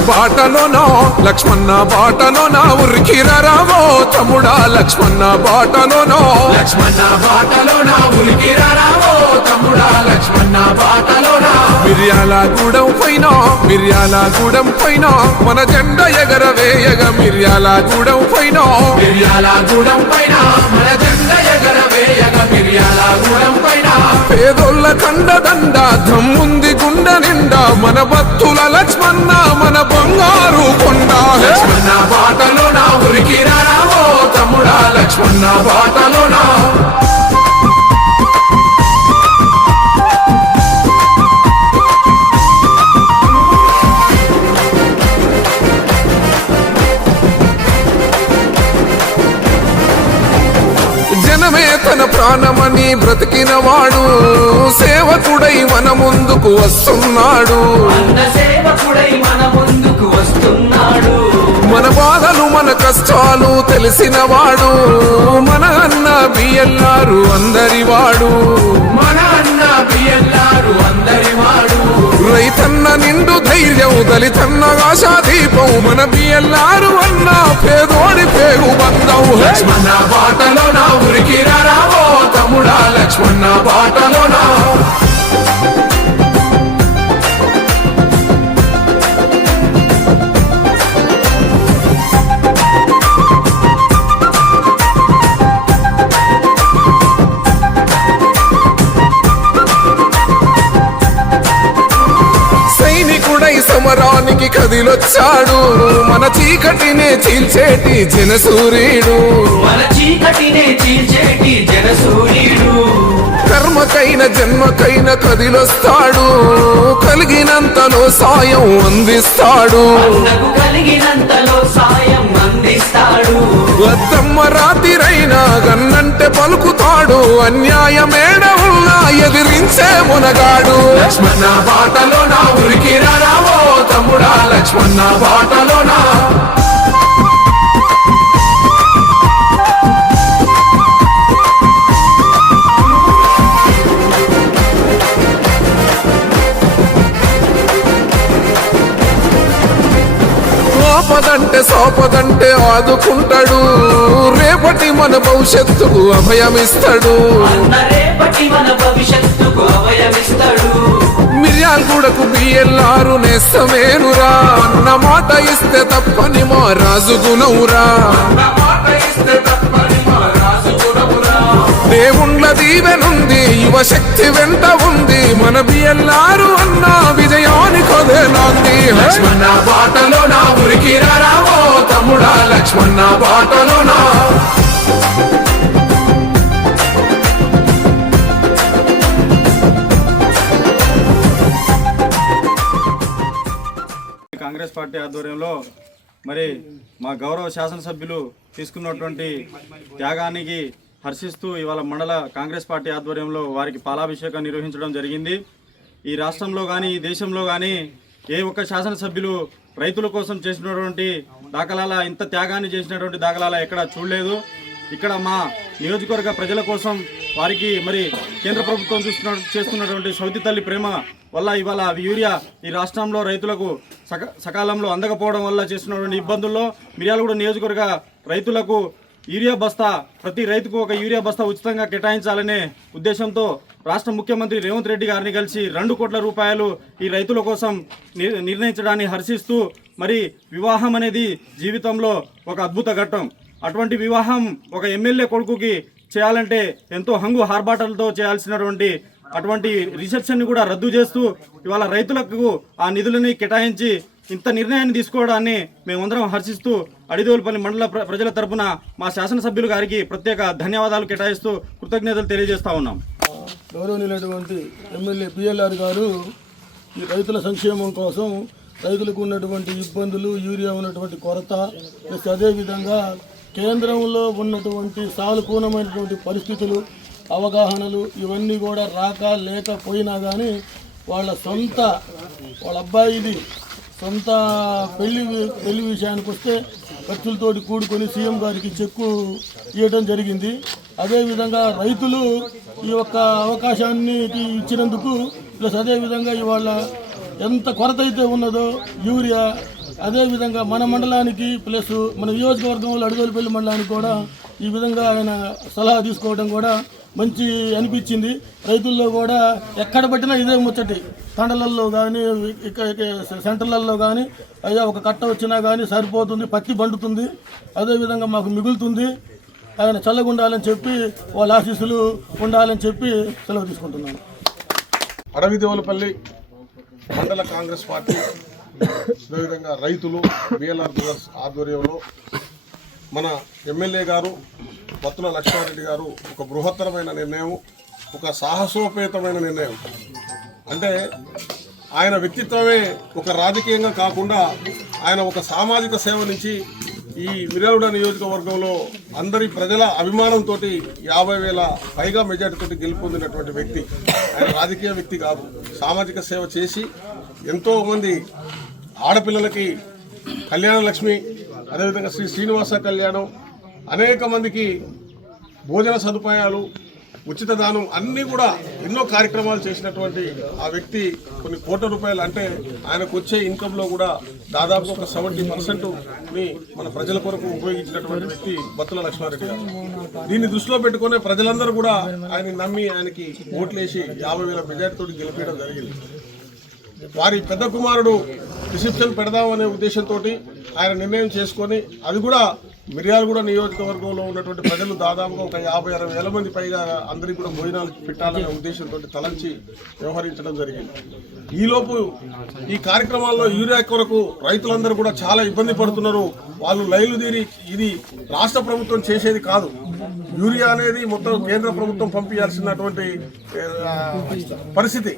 బాటలోనో లక్ష్మణ బాటలోన ఉరికిరావో తమ్ముడా లక్ష్మణ బాటలోనో లక్ష్మణ బాటలోన ఉరికిరావో తమ్ముడా లక్ష్మణ బాటలోన మిర్యాల గూడెం పైన మిర్యాల గూడెం పైన మన జెండ ఎగరవేయగ మిర్యాల గూడెం పైన. మిర్యాల గూడెం పైన మన జెండ పేదోళ్ళ కండదండ దమ్ముంది గుండె నిండా మన భక్తుల లక్ష్మణ మన బంగారు కొండ. లక్ష్మణ బాటలో నా ఉరికి రావో తమ్ముడా లక్ష్మణ బాటలో నా. జనమే తన ప్రాణమని బ్రతి వాడు సేవకుడై మన ముందుకు వస్తున్నాడు. మన మన బాధలు మన కష్టాలు తెలిసిన వాడు మన అన్న బిఎల్లారు అందరి వాడు మన అన్న బిఎల్లారు అందరి వాడు రైతన్న నిండు ధైర్యం దళితన్న ఆశా దీపం మన బిఎల్లారు అన్న పేదోడి పేగు బంధం. లక్ష్మణ బాటలో నా ఉరికి రావో రాముడా లక్ష్మణ బాటలోనా కదిలొచ్చాడు మన చీకటినే చీల్చేటి జనసూర్యుడు మన చీకటినే చీల్చేటి జనసూర్యుడు కర్మకైన జన్మకైన కదిలొస్తాడు. కలిగినంతలో సాయం అందిస్తాడు. కలిగినంతలో సాయం అందిస్తాడు. వద్దమ్మ రాతిరైనా గన్నంటే పలుకుతాడు. అన్యాయమేడ ఉన్నా ఎదిరించే మునగాడు. లక్ష్మణ బాటలో నా ఉరికి రావో తమ్ముడా లక్ష్మణ బాటలోనా? ఆపదంటే సోపదంటే ఆదుకుంటాడు. రేపటి మన భవిష్యత్తుకు అభయమిస్తాడు. రేపటి మన భవిష్యత్తు మిర్యాలగూడకు బిఎల్ఆరు నేస్తమేనురా. అన్న మాట ఇస్తే తప్పని మా రాజు గుణవురా దేవుండ్ల దీవెనుంది యువ శక్తి వెంట ఉంది. మన బిఎల్ఆరు అన్న విజయానికి అదేనాంది లక్ష్మణ బాటలో నా ఉరికి రావో తమ్ముడా. లక్ష్మణ బాటలో నా కాంగ్రెస్ పార్టీ ఆధ్వర్యంలో మరి మా గౌరవ శాసనసభ్యులు తీసుకున్నటువంటి త్యాగానికి హర్షిస్తూ ఇవాళ మండల కాంగ్రెస్ పార్టీ ఆధ్వర్యంలో వారికి పాలాభిషేకం నిర్వహించడం జరిగింది. ఈ రాష్ట్రంలో కానీ ఈ దేశంలో కానీ ఏ ఒక్క శాసనసభ్యులు రైతుల కోసం చేసినటువంటి దాఖలాల ఇంత త్యాగాన్ని చేసినటువంటి దాఖలాల ఎక్కడ చూడలేదు. ఇక్కడ మా నియోజకవర్గ ప్రజల కోసం వారికి మరి కేంద్ర ప్రభుత్వం చూస్తున్న చేస్తున్నటువంటి సౌతి తల్లి ప్రేమ వల్ల ఇవాళ యూరియా ఈ రాష్ట్రంలో రైతులకు సకాలంలో అందకపోవడం వల్ల చేస్తున్నటువంటి ఇబ్బందుల్లో మిర్యాలగూడ నియోజకవర్గ రైతులకు యూరియా బస్తా ప్రతి రైతుకు ఒక యూరియా బస్తా ఉచితంగా కేటాయించాలనే ఉద్దేశంతో రాష్ట్ర ముఖ్యమంత్రి రేవంత్ రెడ్డి గారిని కలిసి రెండు కోట్ల రూపాయలు ఈ రైతుల కోసం నిర్ణయించడాన్ని హర్షిస్తూ మరి వివాహం అనేది జీవితంలో ఒక అద్భుత ఘట్టం. అటువంటి వివాహం ఒక ఎమ్మెల్యే కొడుకుకి చేయాలంటే ఎంతో హంగు హార్బాటలతో చేయాల్సినటువంటి అటువంటి రిసెప్షన్ని కూడా రద్దు చేస్తూ ఇవాళ రైతులకు ఆ నిధులని కేటాయించి ఇంత నిర్ణయాన్ని తీసుకోవడాన్ని మేమందరం హర్షిస్తూ అడిదోలుపల్లి మండల ప్ర- ప్రజల తరపున మా శాసనసభ్యులు గారికి ప్రత్యేక ధన్యవాదాలు కేటాయిస్తూ కృతజ్ఞతలు తెలియజేస్తా ఉన్నాం. గౌరవనీయులైనటువంటి ఎమ్మెల్యే పిఎల్ఆర్ గారు ఈ రైతుల సంక్షేమం కోసం రైతులకు ఉన్నటువంటి ఇబ్బందులు యూరియా ఉన్నటువంటి కొరత ప్లస్ అదేవిధంగా కేంద్రంలో ఉన్నటువంటి సానుకూలమైనటువంటి పరిస్థితులు అవగాహనలు ఇవన్నీ కూడా రాక లేకపోయినా కానీ వాళ్ళ సొంత వాళ్ళ అబ్బాయిది సొంత పెళ్ళి పెళ్ళి విషయానికి వస్తే ఖర్చులతోటి కూడుకొని సీఎం గారికి చెక్కు ఇవ్వడం జరిగింది. అదేవిధంగా రైతులు ఈ యొక్క అవకాశాన్ని ఇచ్చినందుకు ప్లస్ అదేవిధంగా ఇవాళ ఎంత కొరత అయితే ఉన్నదో యూరియా అదేవిధంగా మన మండలానికి ప్లస్ మన నియోజకవర్గంలో అడుగులపల్లి మండలానికి కూడా ఈ విధంగా ఆయన సలహా తీసుకోవడం కూడా మంచి అనిపించింది. రైతుల్లో కూడా ఎక్కడ పట్టినా ఇదే ముచ్చటి. తండలల్లో కానీ సెంటర్లలో కానీ అయ్యా ఒక కట్ట వచ్చినా కానీ సరిపోతుంది పత్తి పండుతుంది. అదేవిధంగా మాకు మిగులుతుంది. ఆయన చల్లగా ఉండాలని చెప్పి వాళ్ళ ఆశీస్సులు ఉండాలని చెప్పి సెలవు తీసుకుంటున్నాను. అడవిదేవులపల్లి మండల కాంగ్రెస్ పార్టీ అదేవిధంగా రైతులు బిఎల్ఆర్ బ్రదర్స్ ఆధ్వర్యంలో మన ఎమ్మెల్యే గారు బత్తుల లక్ష్మారెడ్డి గారు ఒక బృహత్తరమైన నిర్ణయం ఒక సాహసోపేతమైన నిర్ణయం. అంటే ఆయన వ్యక్తిత్వమే ఒక రాజకీయంగా కాకుండా ఆయన ఒక సామాజిక సేవ నుంచి ఈ విరలుడ నియోజకవర్గంలో అందరి ప్రజల అభిమానంతో యాభై వేల పైగా మెజార్టీతో గెలుపొందినటువంటి వ్యక్తి. ఆయన రాజకీయ వ్యక్తి కాదు. సామాజిక సేవ చేసి ఎంతో మంది ఆడపిల్లలకి కళ్యాణ లక్ష్మి అదేవిధంగా శ్రీ శ్రీనివాస కళ్యాణం అనేక మందికి భోజన సదుపాయాలు ఉచిత దానం అన్నీ కూడా ఎన్నో కార్యక్రమాలు చేసినటువంటి ఆ వ్యక్తి కొన్ని కోట్ల రూపాయలు అంటే ఆయనకు వచ్చే ఇన్కంలో కూడా దాదాపు ఒక సెవెంటీ పర్సెంట్ని మన ప్రజల కొరకు ఉపయోగించినటువంటి వ్యక్తి బత్తుల లక్ష్మారెడ్డి గారు. దీన్ని దృష్టిలో పెట్టుకునే ప్రజలందరూ కూడా ఆయన నమ్మి ఆయనకి ఓట్లేసి యాభై వేల మెజార్టీతో గెలిపించడం జరిగింది. వారి పెద్ద కుమారుడు రిసెప్షన్ పెడదామనే ఉద్దేశంతో ఆయన నిర్ణయం చేసుకొని అది కూడా మిర్యాలగూడ నియోజకవర్గంలో ఉన్నటువంటి ప్రజలు దాదాపుగా ఒక యాభై అరవై వేల మంది పైగా అందరికీ కూడా భోజనాలు పెట్టాలనే ఉద్దేశంతో తలంచి వ్యవహరించడం జరిగింది. ఈలోపు ఈ కార్యక్రమాల్లో యూరియా కొరకు రైతులందరూ కూడా చాలా ఇబ్బంది పడుతున్నారు. వాళ్ళు లైలు తీరి ఇది రాష్ట్ర ప్రభుత్వం చేసేది కాదు. యూరియా అనేది మొత్తం కేంద్ర ప్రభుత్వం పంపించాల్సినటువంటి పరిస్థితి.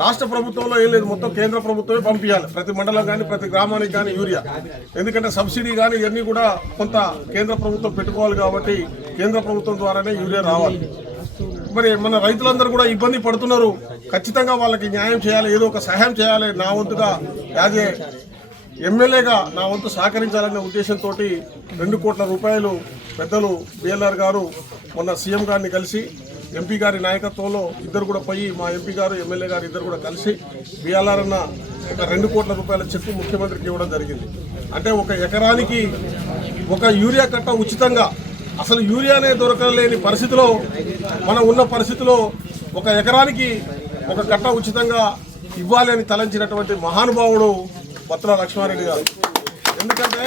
రాష్ట్ర ప్రభుత్వంలో ఏం లేదు. మొత్తం కేంద్ర ప్రభుత్వమే పంపించాలి. ప్రతి మండలం కానీ ప్రతి గ్రామానికి కానీ యూరియా. ఎందుకంటే సబ్సిడీ కానీ ఇవన్నీ కూడా కొంత కేంద్ర ప్రభుత్వం పెట్టుకోవాలి కాబట్టి కేంద్ర ప్రభుత్వం ద్వారానే యూరియా రావాలి. మరి మన రైతులందరూ కూడా ఇబ్బంది పడుతున్నారు. ఖచ్చితంగా వాళ్ళకి న్యాయం చేయాలి ఏదో ఒక సహాయం చేయాలి నా వంతుగా. యాజ్ ఏ ఎమ్మెల్యేగా నా వంతు సహకరించాలనే ఉద్దేశంతో రెండు కోట్ల రూపాయలు పెద్దలు బిఎల్ఆర్ గారు మొన్న సీఎం గారిని కలిసి ఎంపీ గారి నాయకత్వంలో ఇద్దరు కూడా పోయి మా ఎంపీ గారు ఎమ్మెల్యే గారు ఇద్దరు కూడా కలిసి బిఎల్ఆర్ అన్న ఒక రెండు కోట్ల రూపాయల చెక్కు ముఖ్యమంత్రికి ఇవ్వడం జరిగింది. అంటే ఒక ఎకరానికి ఒక యూరియా కట్ట ఉచితంగా అసలు యూరియానే దొరకలేని పరిస్థితిలో మనం ఉన్న పరిస్థితిలో ఒక ఎకరానికి ఒక కట్ట ఉచితంగా ఇవ్వాలి అని తలంచినటువంటి మహానుభావుడు పత్ర లక్ష్మారెడ్డి గారు. ఎందుకంటే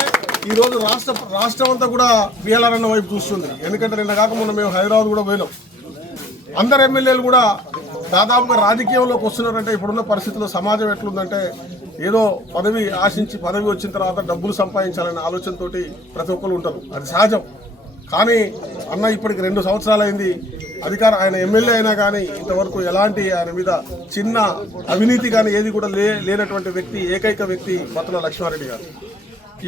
ఈరోజు రాష్ట్ర రాష్ట్రం అంతా కూడా బీఎల్ఆర్ అన్న వైపు చూస్తుంది. ఎందుకంటే నిన్న కాక మొన్న మేము హైదరాబాద్ కూడా పోయినాం. అందరు ఎమ్మెల్యేలు కూడా దాదాపుగా రాజకీయంలోకి వస్తున్నారంటే ఇప్పుడున్న పరిస్థితుల్లో సమాజం ఎట్లుందంటే ఏదో పదవి ఆశించి పదవి వచ్చిన తర్వాత డబ్బులు సంపాదించాలనే ఆలోచనతోటి ప్రతి ఒక్కరు ఉంటారు. అది సహజం. కానీ అన్న ఇప్పటికి రెండు సంవత్సరాలైంది. అధికార ఆయన ఎమ్మెల్యే అయినా కానీ ఇంతవరకు ఎలాంటి ఆయన మీద చిన్న అవినీతి కానీ ఏది కూడా లే లేనటువంటి వ్యక్తి ఏకైక వ్యక్తి బతుల లక్ష్మారెడ్డి గారు.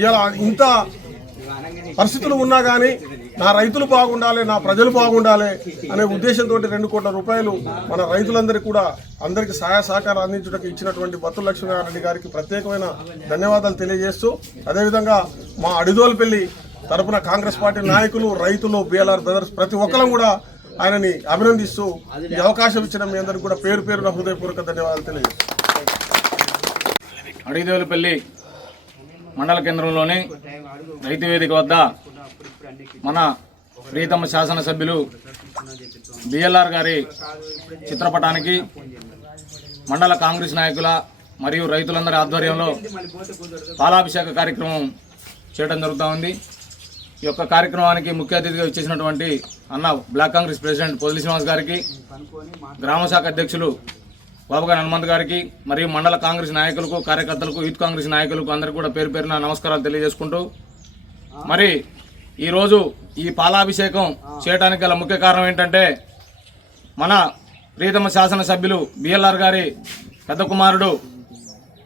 ఇలా ఇంత పరిస్థితులు ఉన్నా కానీ నా రైతులు బాగుండాలి నా ప్రజలు బాగుండాలి అనే ఉద్దేశంతో రెండు కోట్ల రూపాయలు మన రైతులందరికీ కూడా అందరికీ సహాయ సహకారం అందించడానికి ఇచ్చినటువంటి బత్తుల లక్ష్మీనారాయణ గారికి ప్రత్యేకమైన ధన్యవాదాలు తెలియజేస్తూ అదేవిధంగా మా అడిదోలపల్లి తరపున కాంగ్రెస్ పార్టీ నాయకులు రైతులు బీఎల్ఆర్ బ్రదర్స్ ప్రతి ఒక్కరం కూడా ఆయనని అభినందిస్తూ ఈ అవకాశం ఇచ్చిన మీ అందరికీ కూడా పేరు పేరున హృదయపూర్వక ధన్యవాదాలు తెలియజేస్తాను అడిగిదేవులపల్లి మండల కేంద్రంలోని రైతు వేదిక వద్ద మన ప్రీతమ శాసనసభ్యులు బిఎల్ఆర్ గారి చిత్రపటానికి మండల కాంగ్రెస్ నాయకుల మరియు రైతులందరి ఆధ్వర్యంలో పాలాభిషేక కార్యక్రమం చేయడం జరుగుతూ ఉంది. ఈ యొక్క కార్యక్రమానికి ముఖ్య అతిథిగా ఇచ్చేసినటువంటి అన్న బ్లాక్ కాంగ్రెస్ ప్రెసిడెంట్ పొదిలి శ్రీనివాస్ గారికి గ్రామ శాఖ అధ్యక్షులు బాబుగారి హనుమంత్ గారికి మరియు మండల కాంగ్రెస్ నాయకులకు కార్యకర్తలకు యూత్ కాంగ్రెస్ నాయకులకు అందరికీ కూడా పేరు పేరున నమస్కారాలు తెలియజేసుకుంటూ మరి ఈరోజు ఈ పాలాభిషేకం చేయడానికి గల ముఖ్య కారణం ఏంటంటే మన ప్రియతమ శాసనసభ్యులు బిఎల్ఆర్ గారి పెద్ద కుమారుడు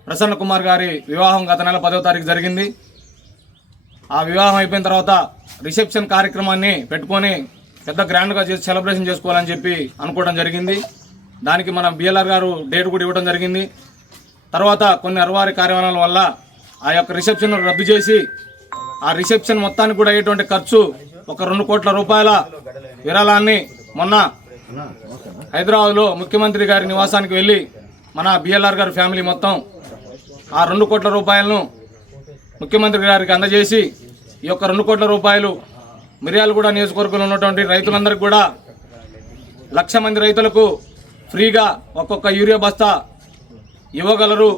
ప్రసన్న కుమార్ గారి వివాహం గత నెల పదవ తారీఖు జరిగింది. ఆ వివాహం అయిపోయిన తర్వాత రిసెప్షన్ కార్యక్రమాన్ని పెట్టుకొని పెద్ద గ్రాండ్గా చేసి సెలబ్రేషన్ చేసుకోవాలని చెప్పి అనుకోవడం జరిగింది. దానికి మన బిఎల్ఆర్ గారు డేట్ కూడా ఇవ్వడం జరిగింది. తర్వాత కొన్ని అరువారి కార్యక్రమాల వల్ల ఆ యొక్క రిసెప్షన్ రద్దు చేసి ఆ రిసెప్షన్ మొత్తానికి కూడా అయ్యేటువంటి ఖర్చు ఒక రెండు కోట్ల రూపాయల విరాళాన్ని మొన్న హైదరాబాద్లో ముఖ్యమంత్రి గారి నివాసానికి వెళ్ళి మన బిఎల్ఆర్ గారి ఫ్యామిలీ మొత్తం ఆ రెండు కోట్ల రూపాయలను ముఖ్యమంత్రి గారికి అందజేసి ఈ యొక్క రెండు కోట్ల రూపాయలు మిర్యాలగూడ నియోజకవర్గంలో ఉన్నటువంటి రైతులందరికీ కూడా లక్ష మంది రైతులకు ఫ్రీగా ఒక్కొక్క యూరియా బస్తా ఇవ్వగలరు.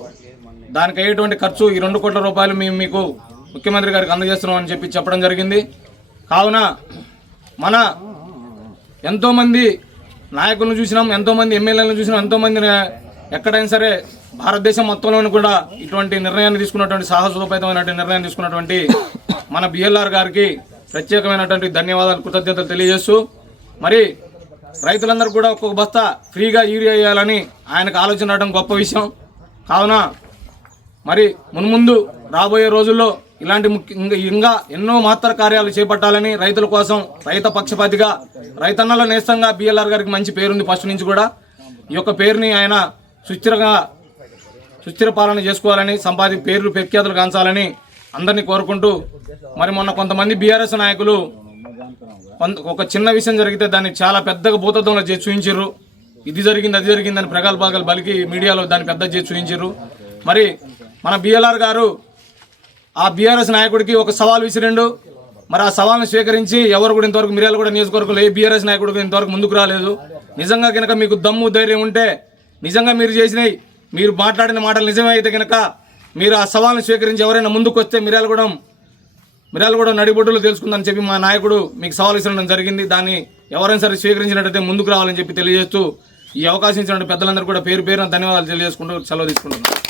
దానికి అయ్యేటువంటి ఖర్చు ఈ రెండు కోట్ల రూపాయలు మేము మీకు ముఖ్యమంత్రి గారికి అందజేస్తున్నాం అని చెప్పి చెప్పడం జరిగింది. కావున మన ఎంతోమంది నాయకులను చూసినాం ఎంతోమంది ఎమ్మెల్యేలను చూసినాం ఎంతోమంది ఎక్కడైనా సరే భారతదేశం మొత్తంలోని కూడా ఇటువంటి నిర్ణయాన్ని తీసుకున్నటువంటి సాహసోపేతమైనటువంటి నిర్ణయాన్ని తీసుకున్నటువంటి మన బిఎల్ఆర్ గారికి ప్రత్యేకమైనటువంటి ధన్యవాదాలు కృతజ్ఞతలు తెలియజేస్తూ మరి రైతులందరూ కూడా ఒక్కొక్క బస్తా ఫ్రీగా యూరియా వేయాలని ఆయనకు ఆలోచన రావడం గొప్ప విషయం. కావున మరి మున్ముందు రాబోయే రోజుల్లో ఇలాంటి ముఖ్య ఇంకా- ఇంకా ఎన్నో మహత్తర కార్యాలు చేపట్టాలని రైతుల కోసం రైత పక్షపాతిగా రైతన్నల నేస్తంగా బిఎల్ఆర్ గారికి మంచి పేరుంది ఫస్ట్ నుంచి కూడా. ఈ యొక్క పేరుని ఆయన సుస్థిరంగా సుస్థిర పాలన చేసుకోవాలని సంపాది పేర్లు ప్రఖ్యాతులు కాంచాలని అందరినీ కోరుకుంటూ మరి మొన్న కొంతమంది బీఆర్ఎస్ నాయకులు ఒక చిన్న విషయం జరిగితే దాన్ని చాలా పెద్దగా భూతత్వంలో చేసి చూపించారు ఇది జరిగింది అది జరిగింది అని ప్రగల్భాగాలు బలికి మీడియాలో దాన్ని పెద్ద చేసి చూపించారు మరి మన బిఎల్ఆర్ గారు ఆ బీఆర్ఎస్ నాయకుడికి ఒక సవాల్ విసిరిండు. మరి ఆ సవాల్ని స్వీకరించి ఎవరు కూడా ఇంతవరకు మిర్యాల కూడా నియోజకవర్గంలో ఏ బీఆర్ఎస్ నాయకుడు ఇంతవరకు ముందుకు రాలేదు. నిజంగా కనుక మీకు దమ్ము ధైర్యం ఉంటే నిజంగా మీరు చేసినవి మీరు మాట్లాడిన మాటలు నిజమే అయితే కనుక మీరు ఆ సవాల్ని స్వీకరించి ఎవరైనా ముందుకు వస్తే మిర్యాలగూడెం మిర్యాలగూడెం నడిబొడ్డులో తెలుసుకుందని చెప్పి మా నాయకుడు మీకు సవాల్ విసరడం జరిగింది. దాన్ని ఎవరైనా సరే స్వీకరించినట్టయితే ముందుకు రావాలని చెప్పి తెలియజేస్తూ ఈ అవకాశం ఇచ్చినటువంటి పెద్దలందరూ కూడా పేరు పేరున ధన్యవాదాలు తెలియజేసుకుంటూ సెలవు తీసుకుంటున్నాను.